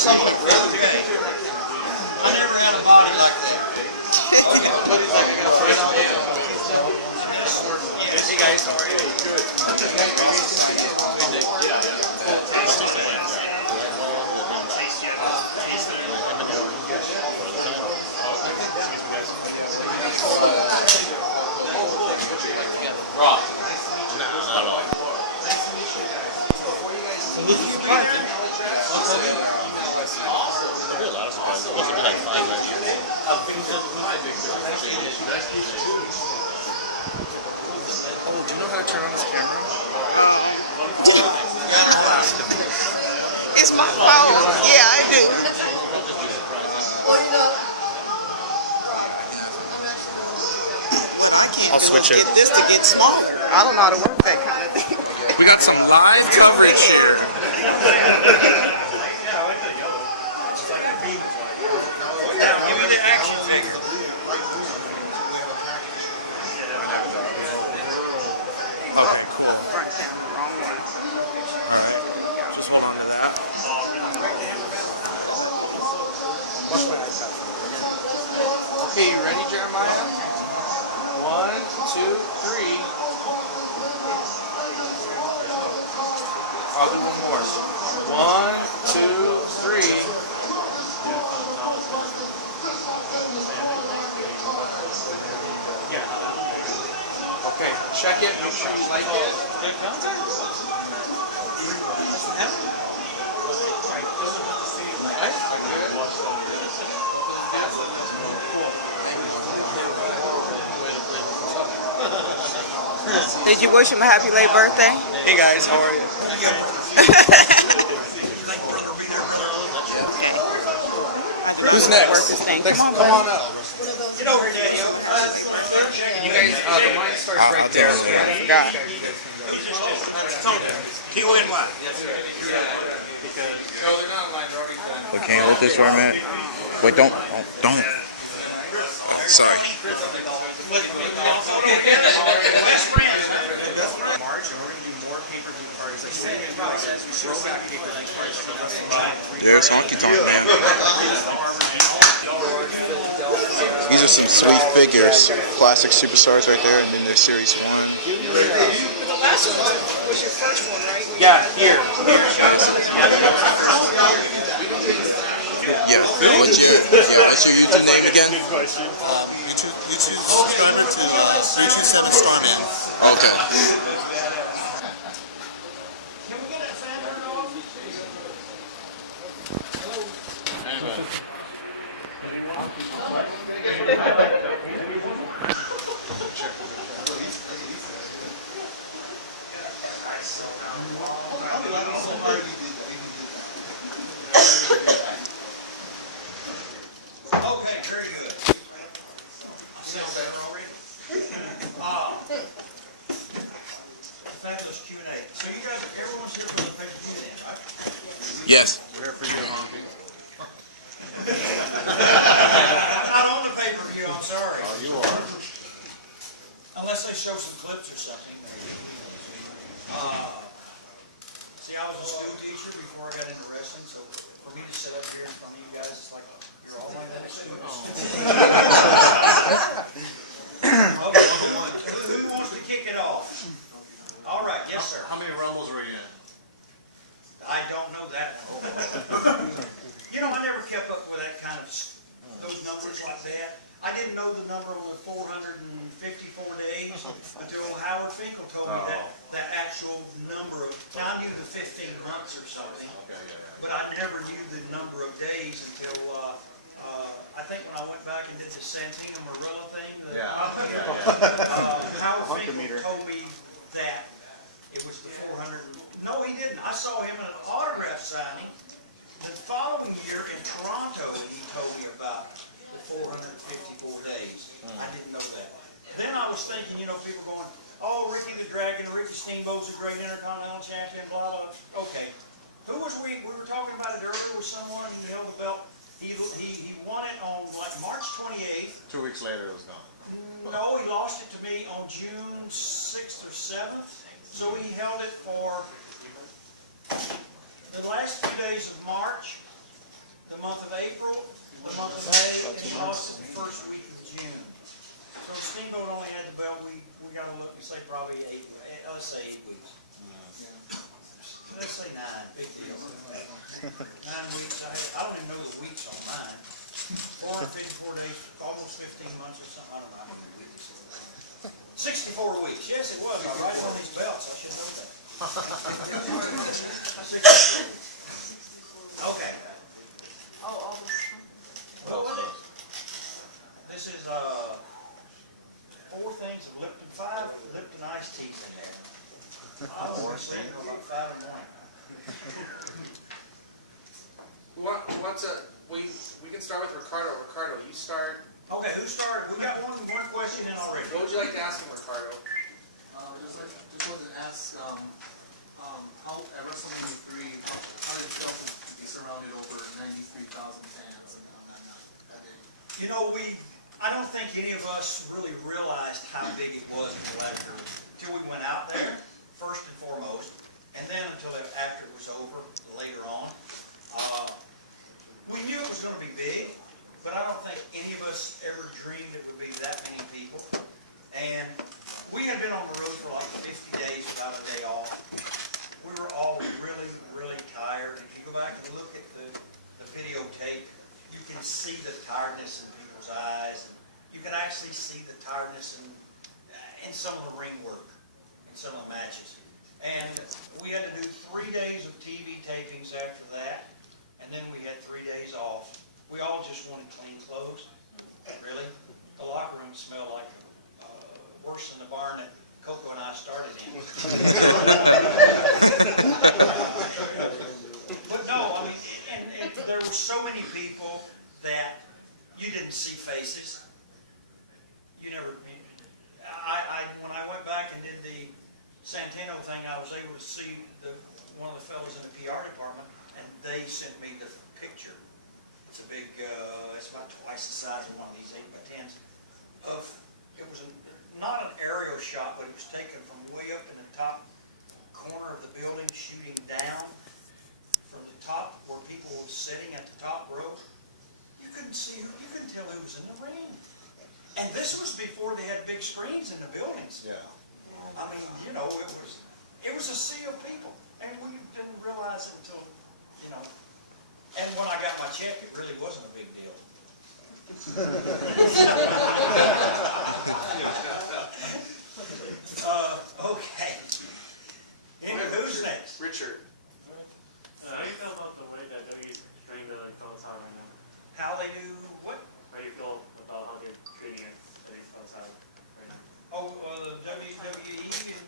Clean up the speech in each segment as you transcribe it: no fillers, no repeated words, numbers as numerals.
never had a body like that. Hey guys, how are you? Good. Ross. No, not at all. So this is surprising. There'll be a lot of surprises. It's supposed to be like 5 next year. Oh, do you know how to turn on this camera? It's my phone. Yeah, I do. I'll switch it. Get this to get smaller. I don't know how to work that kind of thing. We got some live coverage here. Give me the action figure. Okay, cool. Front camera, wrong one. Alright. Just hold on to that. Watch my iPad. Okay, you ready, Jeremiah? 1, 2, 3. I'll do one more. 1, 2, 3. Okay, check it. Make sure you like it. Did you wish him a happy late birthday? Hey guys, how are you? Who's next? Come on up. Get over here, Daddy. You guys, the line starts right there. God. He win what? But can't hold this where I'm at. Wait, don't. Sorry. There's Honky Tonk, man. These are some sweet figures, classic superstars right there, and then there's Series 1. The last one was your first one, right? Yeah, here. Yeah. What's your YouTube name again? YouTube Starman to YouTube 7 Starman. Okay. Okay, very good. Sound better already? Fabulous Q&A. So you guys, everyone's here for the paper Q&A, right? Yes. We're here for you, Honky. Not on the pay-per-view, I'm sorry. Oh, you are. Unless they show some clips or something, maybe. See, I was a school teacher before I got into wrestling, so for me to sit up here in front of you guys, it's like, you're all my little students. Okay, who wants to kick it off? All right, yes, sir. How many Rumbles were you in? I don't know that one. You know, I never kept up with that kind of, those numbers like that. I didn't know the number on the 454 days until Howard Finkel told me that actual number of, I knew the 15 months or something, but I never knew the number of days until, I think when I went back and did the Santina Marilla thing, Howard Finkel told me that it was the 400, no he didn't, I saw him in an autograph signing the following year in Toronto, and he told me about the 454 days. I didn't know that. Then I was thinking, you know, people going, oh, Ricky the Dragon, Ricky Steamboat's a great Intercontinental Champion, blah, blah. Okay. Who was we were talking about it earlier with someone, he held the belt. He won it on like March 28th. 2 weeks later, it was gone. No, he lost it to me on June 6th or 7th. So he held it for the last few days of March, lost the first week of June. So Steamboat only had the belt, we gotta look and say probably let's say 8 weeks. Let's say 9, big deal. 9 weeks, I don't even know the weeks on mine. 454 days, almost 15 months or something, I don't know how many weeks. 64 weeks, yes it was, I write it on these belts, I should know that. Okay. Oh, almost. What was it? This is, 4 things of Lipton, 5 Lipton iced teas in there. I was sleeping till about 5 in the morning. We can start with Ricardo. Ricardo, you start. Okay, who started? We got one question in already. What would you like to ask him, Ricardo? Just wanted to ask, how at WrestleMania 3, how did it feel to be surrounded over 93,000 fans on that day? You know, I don't think any of us really realized how big it was until we went out there, first and foremost, and then after it was over, later on. We knew it was going to be big, but I don't think any of us ever dreamed it would be that many people. And we had been on the road for like 50 days without a day off. We were all really, really tired. If you go back and look at the videotape, you can see the tiredness in people's eyes. You can actually see the tiredness in some of the ring work, in some of the matches. And we had to do 3 days of TV tapings after that, and then we had 3 days off. We all just wanted clean clothes. Really. The locker room smelled like worse than the barn that Coco and I started in. But no, I mean, and there were so many people that you didn't see faces. You never. When I went back and did the Santino thing, I was able to see one of the fellows in the PR department, and they sent me the picture. It's a big, it's about twice the size of one of these 8x10s. It was not an aerial shot, but it was taken from way up in the top corner of the building, shooting down from the top where people were sitting at the top row. You couldn't tell who was in the ring. And this was before they had big screens in the buildings. Yeah. I mean, you know, it was a sea of people, and we didn't realize it until, you know. And when I got my check, it really wasn't a big deal. Okay. Anyway, who's next? Richard. How do you feel about the way that WWE's treating the Peloton right now? How they do what? How do you feel about how they're treating it, the Peloton right now? Oh, the WWE and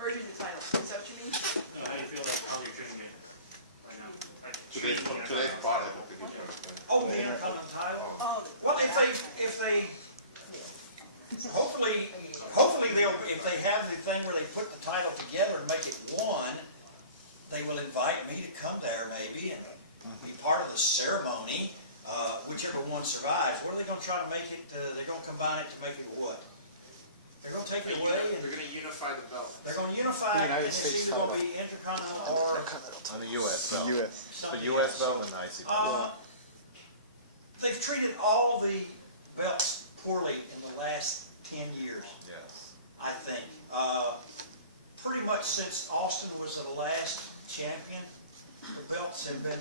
Merging the titles. Is that what you mean? How do you feel about how they're treating it right now? Like, Today's product. oh, the Intercontinental title. Oh, Well, if they hopefully if they have the thing where they put the title together and make it one, they will invite me to come there maybe and be part of the ceremony. Whichever one survives. What are they going to try to make it? They're going to combine it to make it what? They're going to take it away and They're going to unify the belt. they're going to unify it, and The United it's States either going to title. be Intercontinental or On the U.S. belt. U.S. The something U.S. else. belt and the IC belt. They've treated all the belts poorly in the last 10 years, Yes. I think. Pretty much since Austin was the last champion, the belts have been,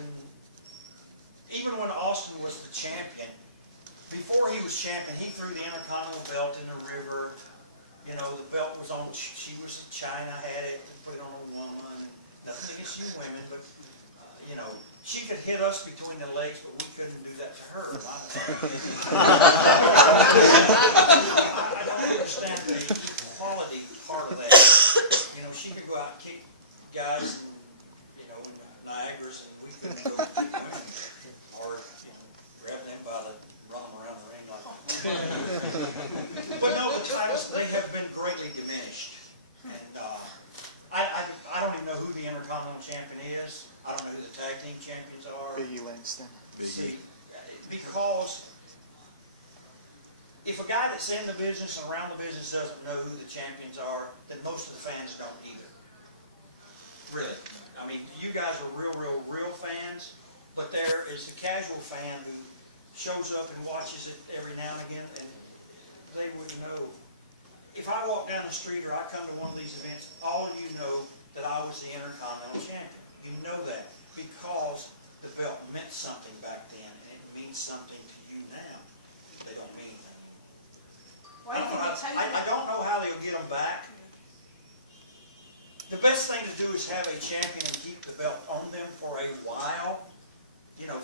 even when Austin was the champion, before he was champion, he threw the Intercontinental belt in the river. You know, the belt was on, she was in China, had it, put it on a woman. Nothing against you women, but, you know, she could hit us between the legs, but we couldn't do that to her. I don't understand the quality part of that. You know, she could go out and kick guys, you know, in Niagara's, and we couldn't go kick women. Or, you know, grab them by the, run them around the ring like. But no, the titles, they have been greatly diminished. And I don't even know who the Intercontinental Champion is. I don't know who the tag team champions are. Biggie Langston. See, because if a guy that's in the business and around the business doesn't know who the champions are, then most of the fans don't either. Really. I mean, you guys are real fans, but there is the casual fan who shows up and watches it every now and again, and they would know. If I walk down the street or I come to one of these events, all of you know that I was the Intercontinental Champion. You know that because the belt meant something back then, and it means something to you now. They don't mean anything. Why did they tell you I that? don't know how they'll get them back. The best thing to do is have a champion and keep the belt on them for a while. You know,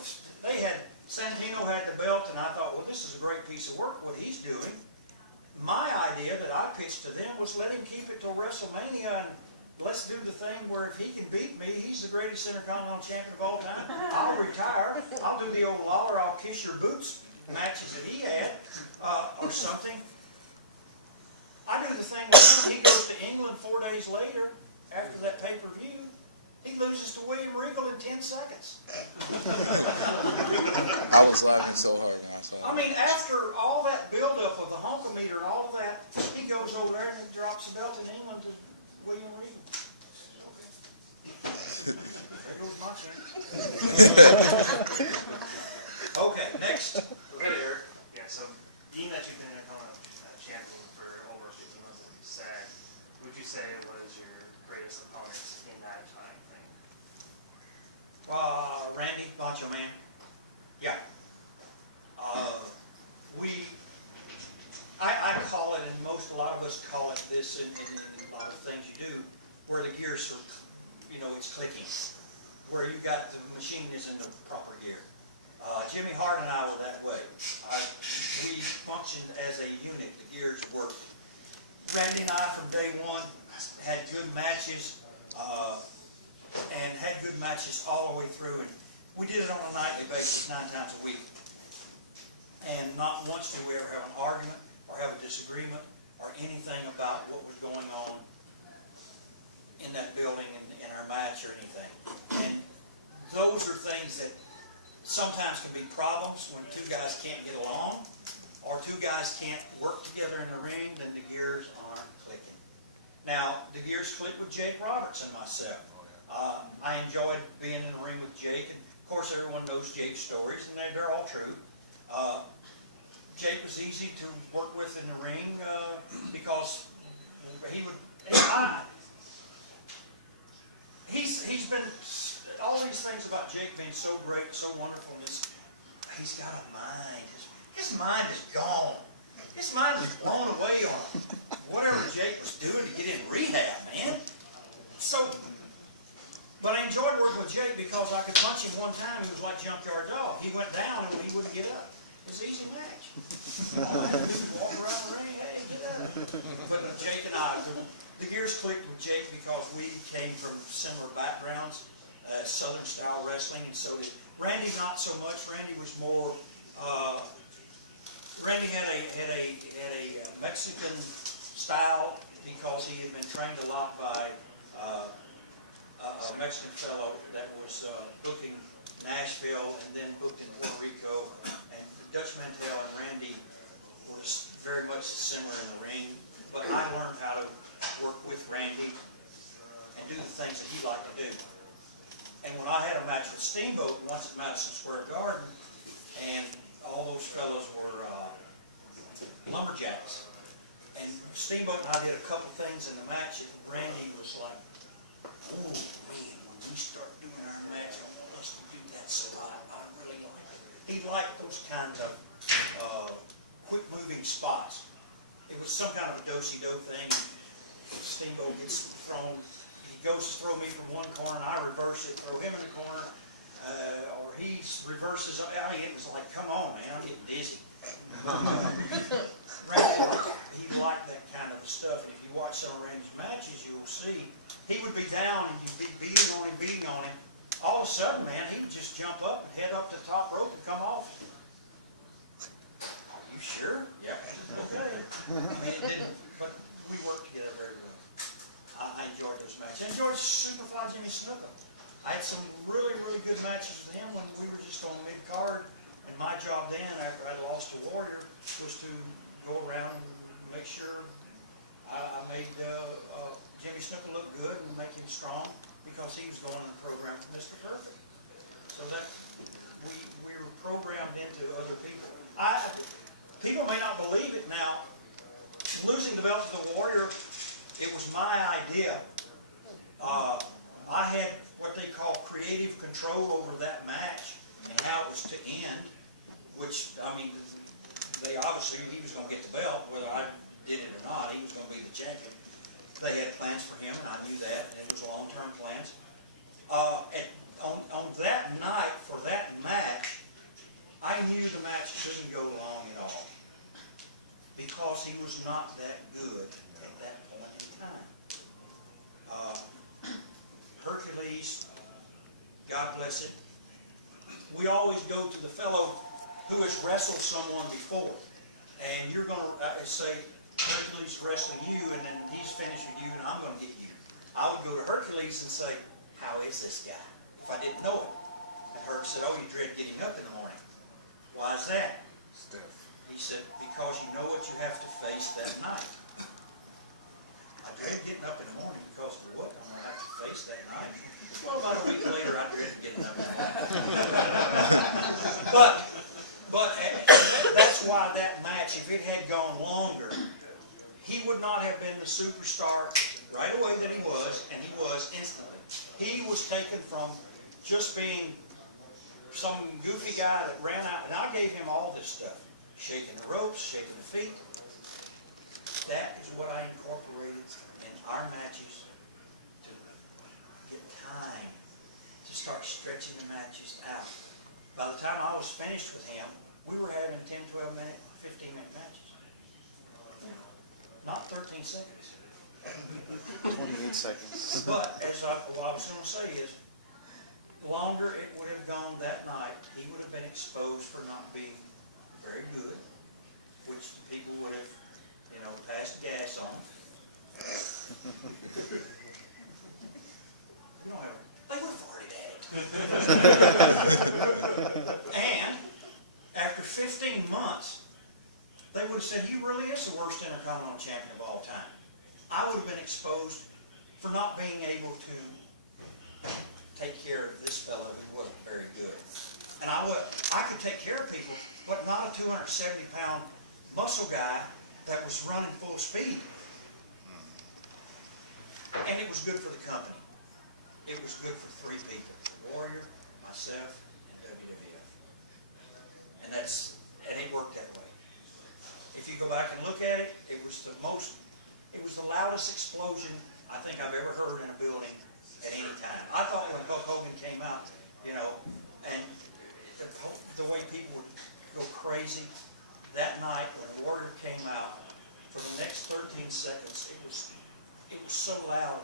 Santino had the belt, and I thought, well, this is a great piece of work, what he's doing. My idea that I pitched to them was let him keep it till WrestleMania, and let's do the thing where if he can beat me, he's the greatest Intercontinental Champion of all time. I'll retire. I'll do the old Lawler, I'll kiss your boots matches that he had, or something. I do the thing with him. He goes to England 4 days later, after that pay-per-view. He loses to William Regal in 10 seconds. I was laughing so hard when I saw I mean, after all that buildup of the honkometer and all of that, he goes over there and drops the belt in England to William Regal. There goes my chance. Okay, next. Go ahead, Eric. Yeah, so being that you've been a champion for over 15 months, like you said, who would you say was your greatest opponents in that time frame? Randy, Macho Man. Yeah. I call it, and a lot of us call it this in a lot of things you do, where the gears are, it's clicking. Where you've got the machine is in the proper gear. Jimmy Hart and I were that way. We functioned as a unit. The gears worked. Randy and I, from day one, had good matches, and had good matches all the way through. And we did it on a nightly basis, 9 times a week. And not once did we ever have an argument or have a disagreement or anything about what was going on in that building in our match or anything. And those are things that sometimes can be problems when 2 guys can't get along or 2 guys can't work together in the ring, then the gears aren't clicking. Now, the gears click with Jake Roberts and myself. I enjoyed being in the ring with Jake, and of course everyone knows Jake's stories, and they're all true. Jake was easy to work with in the ring because he would. He's been all these things about Jake being so great, so wonderful. He's got a mind. His mind is gone. His mind is blown away on whatever Jake was doing to get in rehab, man. But I enjoyed working with Jake because I could punch him one time. He was like Junkyard Dog. He went down and he wouldn't get up. It's an easy match. All I had to do was walk around the ring, hey, get up. But Jake and I, the gears clicked with Jake because we came from similar backgrounds, Southern style wrestling, and so did Randy. Not so much. Randy was more. Randy had a Mexican style because he had been trained a lot by a Mexican fellow that was booked in Nashville and then booked in Puerto Rico. And Dutch Mantel and Randy were very much similar in the ring, but I learned how to work with Randy and do the things that he liked to do. And when I had a match with Steamboat once at Madison Square Garden, and all those fellows were lumberjacks, and Steamboat and I did a couple things in the match, and Randy was like, oh man, when we start doing our match, I want us to do that, so I really like it. He liked those kinds of quick-moving spots. It was some kind of a do-si-do thing. Steamboat gets thrown, he goes to throw me from one corner, and I reverse it, throw him in the corner, or he reverses. I mean, it was like, come on, man, I'm getting dizzy. Randy, he liked that kind of stuff. And if you watch some of Randy's matches, you'll see he would be down and you'd be beating on him. All of a sudden, man, he would just jump up and head up to the top rope and come off. Are you sure? Yep. Okay. I mean, it didn't, but we worked together very well. I enjoyed those matches. I enjoyed Superfly Jimmy Snuka. I had some really, really good matches with him when we were just on mid-card. And my job then, after I lost to Warrior, was to go around and make sure I made Jimmy Snuka look good and make him strong because he was going in the program for Mr. Perfect. So that we were programmed into other control over that match and how it was to end, which, I mean, they obviously, he was gonna get the belt, whether I did it or not, he was gonna be the champion. They had plans for him, and I knew that, and it was long-term plans. And on that night, for that match, I knew the match couldn't go long at all, because he was not that good at that point in time. Hercules, God bless it, we always go to the fellow who has wrestled someone before, and you're going to say, Hercules wrestling you, and then he's finishing you, and I'm going to get you. I would go to Hercules and say, how is this guy? If I didn't know it. And Herc said, oh, you dread getting up in the morning. Why is that? Stiff. He said, because you know what you have to face that night. I dread getting up in the morning because of what I'm going to have to face that night. Well, about a week later, I dread getting up in the morning. But that's why that match, if it had gone longer, he would not have been the superstar right away that he was, and he was instantly. He was taken from just being some goofy guy that ran out, and I gave him all this stuff. Shaking the ropes, shaking the feet. That is what I incorporated in our matches to get time, to start stretching the matches out. By the time I was finished with him, we were having 10, 12 minute, 15-minute matches. Not 13 seconds. 28 seconds. But what I was going to say is, the longer it would have gone that night, he would have been exposed for not being very good, which the people would have, passed gas on him. You don't have, they would have farted at it. And after 15 months, they would have said, he really is the worst Intercontinental Champion of all time. I would have been exposed for not being able to take care of this fellow who wasn't very good. And I could take care of people, but not a 270-pound muscle guy that was running full speed. And it was good for the company. It was good for three people: Warrior, myself, and WWF. And it worked that way. If you go back and look at it, it was the loudest explosion I think I've ever heard in a building at any time. I thought when Hulk Hogan came out, and the way people would go crazy, that night when Warrior came out, for the next 13 seconds, it was so loud.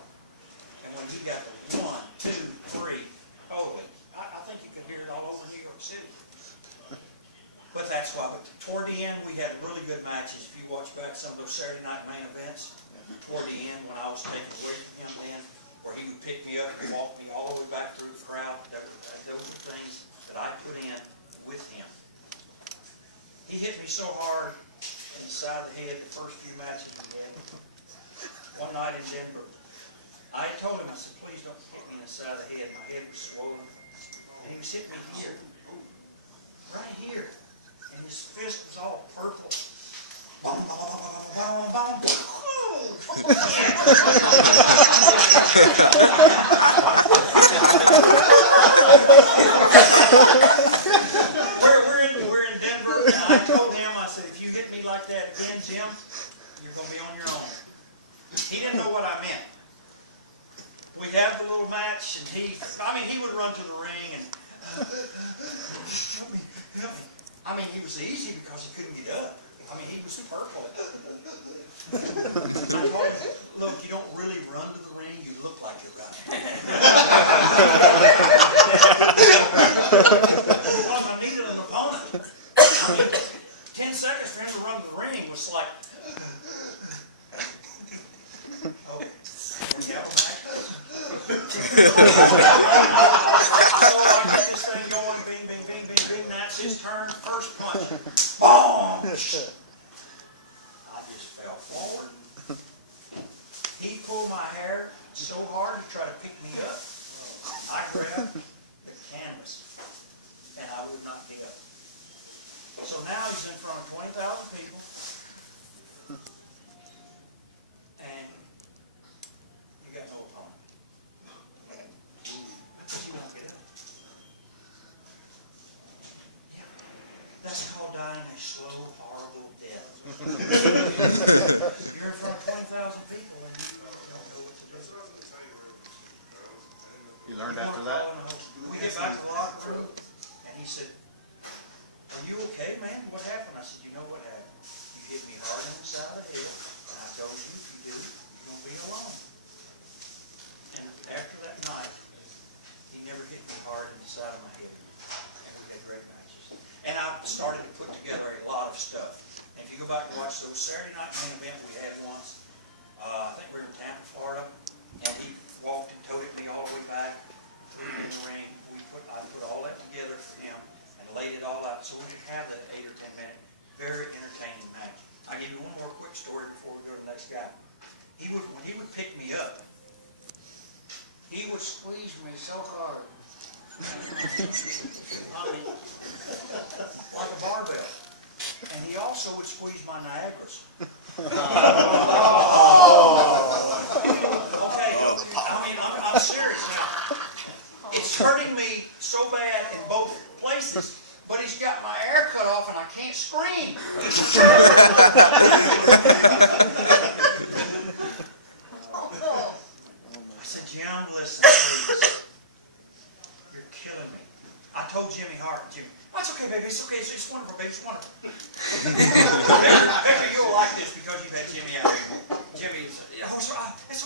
And when he got to 1, 2, 3, holy, I think you could hear it all over New York City. But that's why. But toward the end, we had really good matches. If you watch back some of those Saturday night main events, toward the end, when I was taken away from him then, where he would pick me up and walk me all the way back through the crowd, those were things that I put in with him. He hit me so hard in the side of the head the first few matches we had. One night in Denver, I had told him, I said, please don't hit me in the side of the head. My head was swollen. And he was hitting me here, right here. And his fist was all purple. Boom, boom, boom, boom, boom, We're in Denver, and I told him, I said, if you hit me like that again, Jim, you're going to be on your own. He didn't know what I meant. We'd have the little match, and he would run to the ring and, help me, help me. I mean, he was easy because he couldn't get up. I mean, he was purple. I told him, look, you don't really run to the ring, you look like you're running. Because I needed an opponent. I mean, 10 seconds for him to run to the ring was like, oh, yeah, so I get this thing going, bing, bing, bing, bing, bing, that's his turn, first punch. Boom! I just fell forward. He pulled my hair so hard to try to pick me up. I grabbed the canvas, and I would not get up. So now he's in front of 20,000 people, and you got no opponent. You won't get up. back to the locker room, and he said, "Are you okay, man? What happened?" I said, "You know what happened? You hit me hard in the side of the head, and I told you if you do, you're gonna be alone." And after that night, he never hit me hard in the side of my head, and we had great matches. And I started to put together a lot of stuff. And if you go back and watch those Saturday night main event we had once, I think we were in Tampa, Florida, and he walked and toted me all the way back, threw me in the ring. I put all that together for him and laid it all out so we could have that 8 or 10 minute, very entertaining match. I'll give you one more quick story before we go to the next guy. When he would pick me up, he would squeeze me so hard. I mean, like a barbell. And he also would squeeze my Niagaras. Okay, I mean, I'm serious now. It's hurting me so bad in both places, but he's got my air cut off and I can't scream. I said, "Jim, listen, please. You're killing me." I told Jimmy Hart, "Jimmy, that's okay, baby. It's okay. It's wonderful, baby. It's wonderful." Victor, you'll like this because you've had Jimmy out here. Jimmy, it's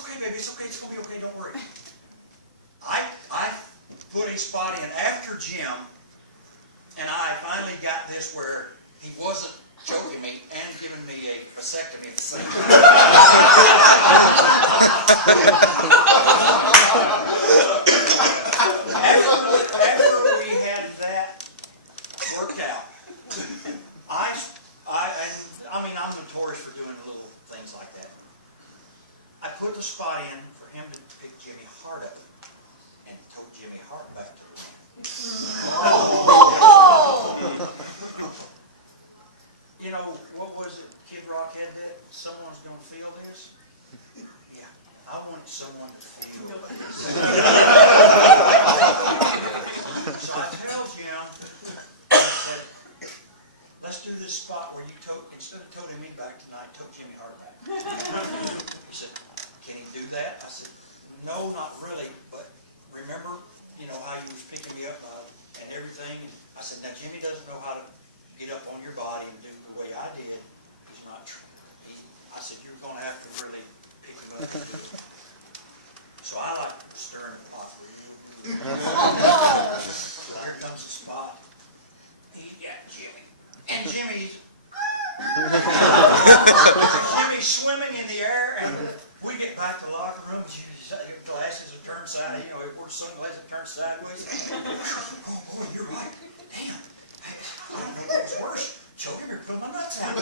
okay, baby. It's okay. It's going to be okay. Don't worry. I put a spot in after Jim, and I finally got this where he wasn't choking me and giving me a vasectomy at the same time. After we had that worked out, I'm notorious for doing little things like that. I put the spot in for him to pick Jimmy Hart up and took Jimmy Hart back to the ring. You know, what was it Kid Rock had that? Someone's going to feel this? Yeah, I want someone to feel this. So I tell Jim, I said, "Let's do this spot where you instead of toting me back tonight, tote Jimmy Hart back." He said, "Can he do that?" I said, "No, not really, but remember, how you was picking me up and everything." And I said, "Now Jimmy doesn't know how to get up on your body and do the way I did. He's not true." I said, "You're going to have to really pick him up and do it." So I like stirring the pot real good. So here comes the spot. He got Jimmy. And Jimmy's swimming in the air, and we get back to the locker room. Jimmy's glasses are turned sideways. He wore sunglasses turned sideways. "Oh boy, you're right. Damn. I don't know what's worse. Choke him or put my nuts out." I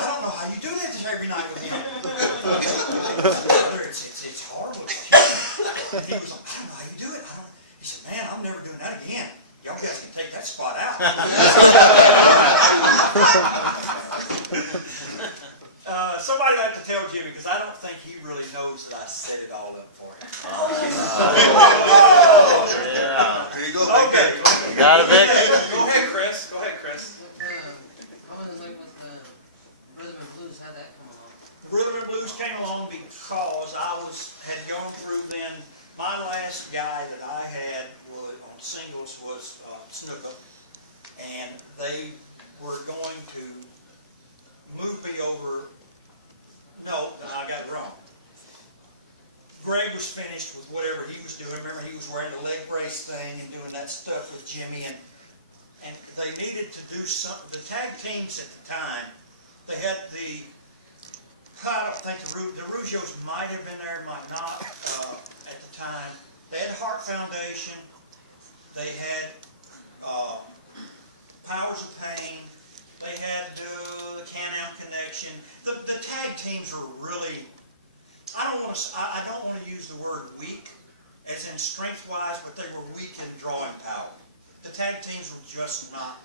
don't know how you do that every night with him. It's hard with him. He was like, "I don't know how you do it." He said, "Man, I'm never doing that again. Y'all guys can take that spot out." Somebody will have to tell Jimmy, because I don't think he really knows that I set it all up for him. Yeah. There you go. Okay. Got it, Vic? Go ahead, Chris. Go ahead, Chris. How was it with the rhythm and blues? How'd that come along? Rhythm and Blues came along because I had gone through then. My last guy that I had on singles was Snuka, and they were going to move me over. No, then I got it wrong. Greg was finished with whatever he was doing. Remember, he was wearing the leg brace thing and doing that stuff with Jimmy, and they needed to do something. The tag teams at the time, they had I don't think the Rougeos might have been there, might not at the time. They had Heart Foundation. They had Powers of Pain. They had the Can-Am Connection. The tag teams were really, I don't want to use the word weak, as in strength-wise, but they were weak in drawing power. The tag teams were just not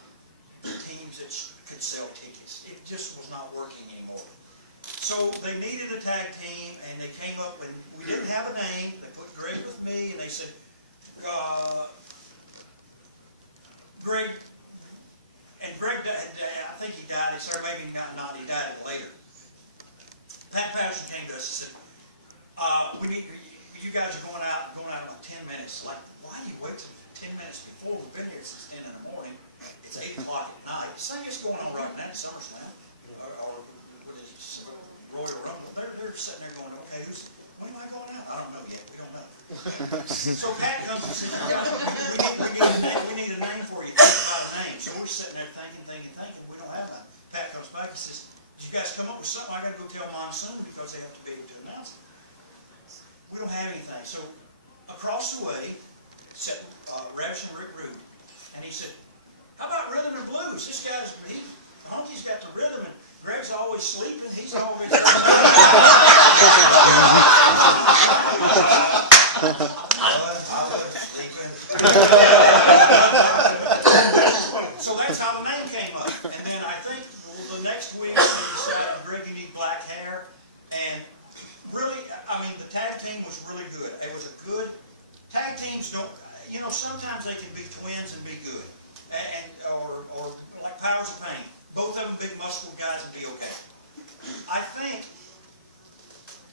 the teams that could sell tickets. It just was not working anymore. So they needed a tag team, and they came up, and we didn't have a name. They put Greg with me, and they said, Greg, and Greg died, I think he died, or maybe not, he died later. Pat Patterson came to us and said, we need, you guys are going out in about 10 minutes. Like, why do you wait till 10 minutes before? We've been here since 10 in the morning. It's 8 o'clock at night. It's not just going on right now in SummerSlam, or what is it, Royal Rumble. They're sitting there going, okay, when am I going out? I don't know yet. We don't know. So Pat comes and says, we need a name for you. Think about a name. So we're sitting there thinking. We don't have one. Pat comes back and says, did you guys come up with something? I got to go tell Monsoon because they have to be able to announce it. We don't have anything. So across the way sat Ravish and Rick Rude, and he said, how about rhythm and blues? This guy's, Honky's got the rhythm, and Greg's always sleeping. He's always... I was sleeping. So that's how the name came up. And then I think the next week they decided, Greg, you need black hair. And really, I mean, the tag team was really good. It was a good, tag teams don't, sometimes they can be twins and be good. Or like Powers of Pain. Both of them big muscular guys would be okay. I think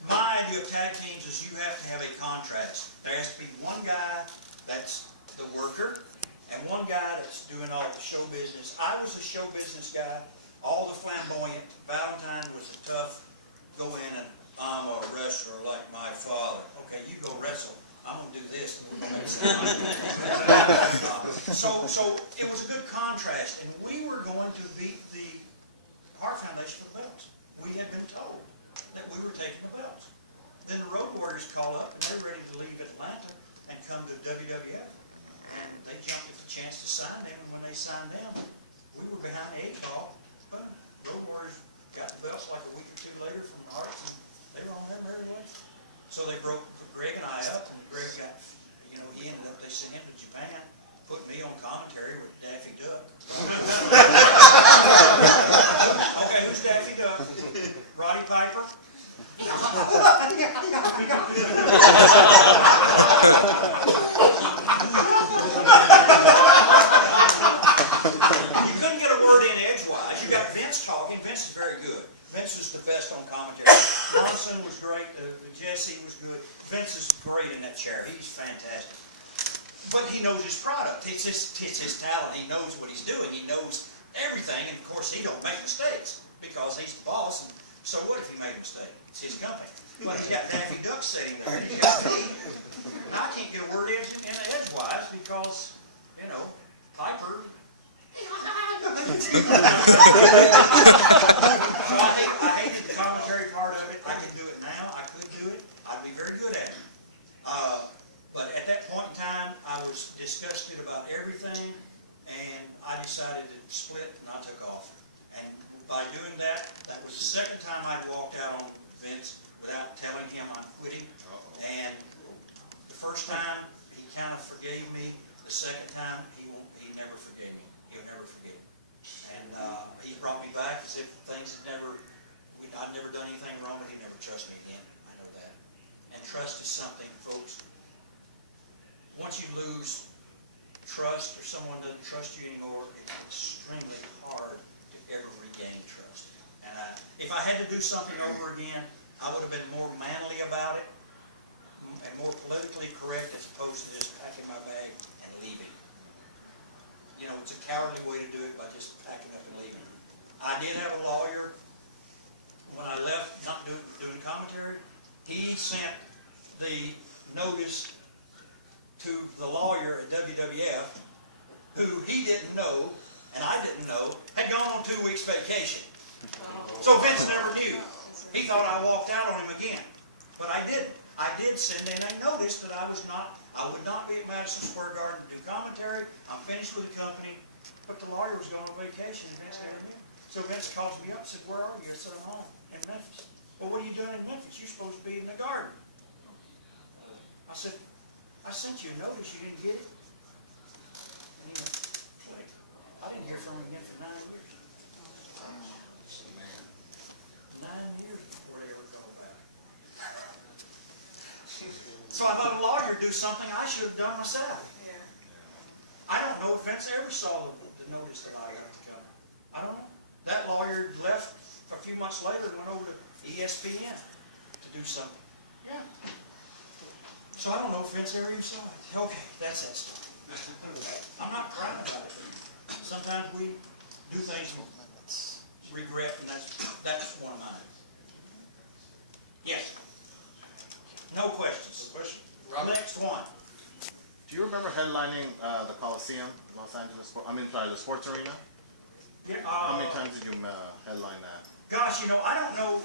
my idea of tag teams is you have to have a contrast. There has to be one guy that's the worker and one guy that's doing all the show business. I was a show business guy, all the flamboyant. Valentine was a tough, go in and I'm a wrestler like my father. Okay, you go wrestle. I'm going to do this. So it was a good contrast, and we were going to beat the Hart Foundation for the belts. We had been told that we were taking the belts. Then the Road Warriors call up, and they're ready to leave Atlanta and come to WWF. And they jumped at the chance to sign them, and when they signed them, we were behind the 8 ball. But Road Warriors got the belts like a week or two later from the Hearts, and they were on their merry way. So they broke Greg and I up, and Greg got, he ended up, they sent him to Japan, put me on commentary with Daffy Duck. Okay, who's Daffy Duck? Roddy Piper? You couldn't get a word in edgewise. You got Vince talking. Vince is very good. Vince was the best on commentary. Monson was great. Jesse was good. Vince is great in that chair. He's fantastic. But he knows his product. It's his talent. He knows what he's doing. He knows everything. And of course, he don't make mistakes because he's the boss. And so what if he made a mistake? It's his company. But he's got Daffy Duck sitting there. He's got me. I can't get a word in edgewise because, Piper. I hated the commentary part of it. I could do it now. I could do it. I'd be very good at it. But at that point in time, I was disgusted about everything, and I decided to split, and I took off. And by doing that, that was the second time I'd walked out on Vince without telling him I'm quitting. And the first time, he kind of forgave me. The second time, he never forgave me. He'll never forgive me. And he brought me back as if things had I'd never done anything wrong, but he'd never trust me again. I know that. And trust is something, folks, once you lose trust or someone doesn't trust you anymore, it's extremely hard to ever regain trust. And if I had to do something over again, I would have been more manly about it and more politically correct as opposed to just packing my bag and leaving. It's a cowardly way to do it by just packing up and leaving. I did have a lawyer when I left, not doing commentary. He sent the notice to the lawyer at WWF, who he didn't know, and I didn't know, had gone on 2 weeks vacation. So Vince never knew. He thought I walked out on him again. But I didn't. I did send in a notice that I would not be at Madison Square Garden to do commentary. I'm finished with the company. But the lawyer was going on vacation, and Vince never knew. So Vince calls me up and said, where are you? I said, I'm home in Memphis. Well, what are you doing in Memphis? You're supposed to be in the garden. I said, I sent you a notice, you didn't get it? And he went, like, I didn't hear from him again for 9 years. 9 years before they ever called back. So I let a lawyer do something I should have done myself. Yeah. I don't know if Vince ever saw the notice that I got to come. I don't know. That lawyer left a few months later and went over to ESPN to do something. Yeah. So I don't know if Vince ever even saw it. Okay, that's that story. I'm not crying about it. Sometimes we do things we regret, and that's one of mine. Yes. No questions. Next one. Do you remember headlining the Coliseum, Los Angeles? The sports arena? Yeah, How many times did you headline that? Gosh, I don't know.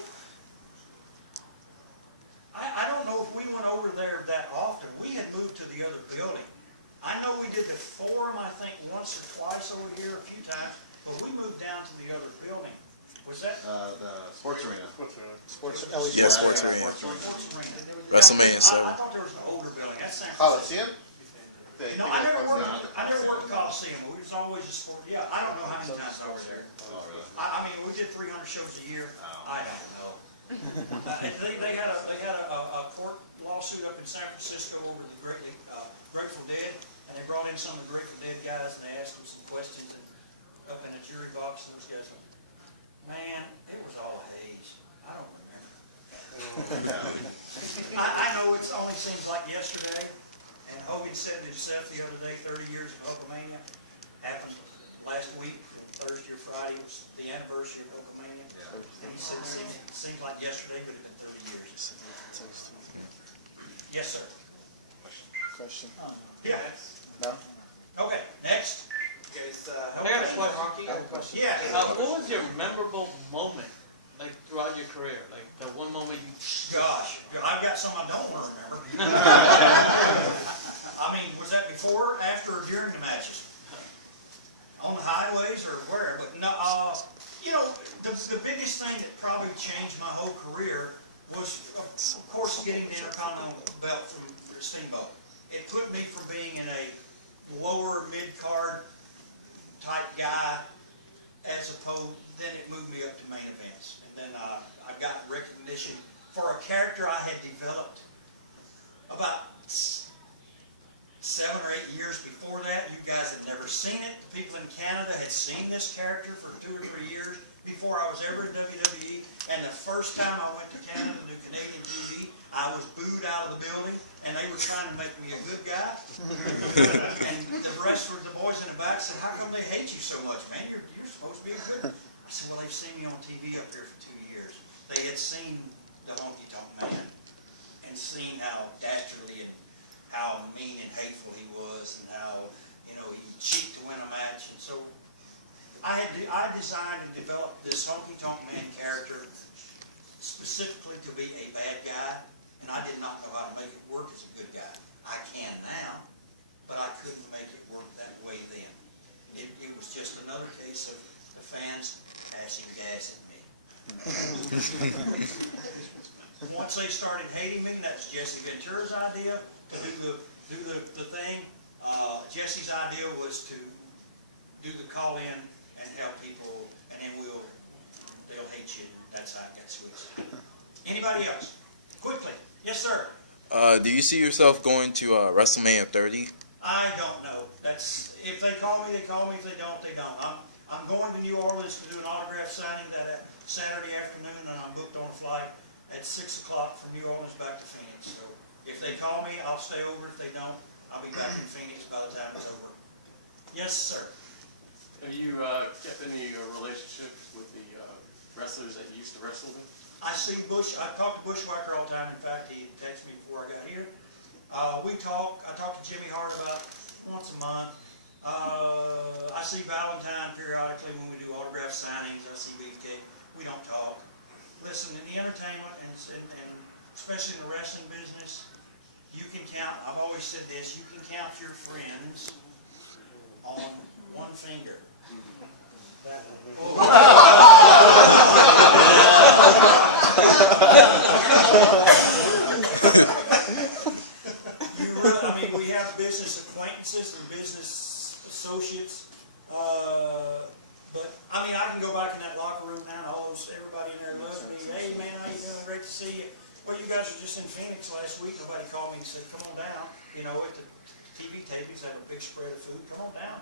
I don't know if we went over there that often. We had moved to the other building. I know we did the Forum, I think, once or twice over here, a few times, but we moved down to the other building. Was that? The sports arena. Sports, LED. Yeah, sports arena. Sports arena. WrestleMania I thought there was an older building. That's San Francisco. Coliseum? I never worked the Coliseum. We was always a sport. Yeah, I don't know how many times I was there. Oh, really? I mean, we did 300 shows a year. I don't know. They had a court lawsuit up in San Francisco over the Grateful Dead, and they brought in some of the Grateful Dead guys, and they asked them some questions, and up in a jury box, those guys went, man, it was all a haze. I don't remember. I know it only seems like yesterday, and Hogan said to himself the other day, 30 years of Hulkamania, happened last week, Thursday or Friday, was the anniversary of Hulkamania. And he said it seems like yesterday, but it's been 30 years. Yes, sir. Question. Yeah. No? Okay, next. Guys, I got a question. I have a question. Yeah. What was your memorable moment, like throughout your career? Like the one moment you. Gosh, I've got some I don't want to remember. I mean, was that before, after, or during the matches? On the highways or where? But no, the biggest thing that probably changed my whole career was, of course, getting the Intercontinental belt from Steamboat. It put me from being in a lower mid-card type guy as opposed, then it moved me up to main events. And then I got recognition for a character I had developed about 7 or 8 years before that. You guys had never seen it. People in Canada had seen this character for 2 or 3 years before I was ever in WWE. And the first time I went to Canada to do Canadian TV, I was booed out of the building, and they were trying to make me a good guy. And the rest of the boys in the back said, how come they hate you so much, man? You're supposed to be a good. I said, well, they've seen me on TV up here for 2 years. They had seen the Honky Tonk Man and seen how dastardly and how mean and hateful he was, and how, he'd cheat to win a match. And so I designed and developed this Honky Tonk Man character specifically to be a bad guy, and I did not know how to make it work as a good guy. I can now, but I couldn't make it work that way then. It was just another case of the fans passing gas at me. Once they started hating me, that's Jesse Ventura's idea to do the thing. Jesse's idea was to do the call-in and help people, and then they'll hate you. That's how it got switched. Anybody else? Quickly. Yes, sir. Do you see yourself going to WrestleMania 30? I don't know. If they call me, they call me. If they don't, they don't. I'm going to New Orleans to do an autograph signing that Saturday afternoon, and I'm booked on a flight at 6 o'clock from New Orleans back to Phoenix. So if they call me, I'll stay over. If they don't, I'll be back in Phoenix by the time it's over. Yes, sir. Have you kept any relationships with the wrestlers that you used to wrestle with? I see I talk to Bushwhacker all the time. In fact, he texted me before I got here. We talk. I talk to Jimmy Hart about once a month. I see Valentine periodically when we do autograph signings. I see Beefcake. We don't talk. Listen, in the entertainment and especially in the wrestling business, you can count. I've always said this: you can count your friends on one finger. We have business acquaintances and business associates, but I can go back in that locker room now, and everybody in there loves me. Hey man, how you doing? Great to see you. Well, you guys were just in Phoenix last week. Nobody called me and said, come on down. At the TV tapings, they have a big spread of food. Come on down.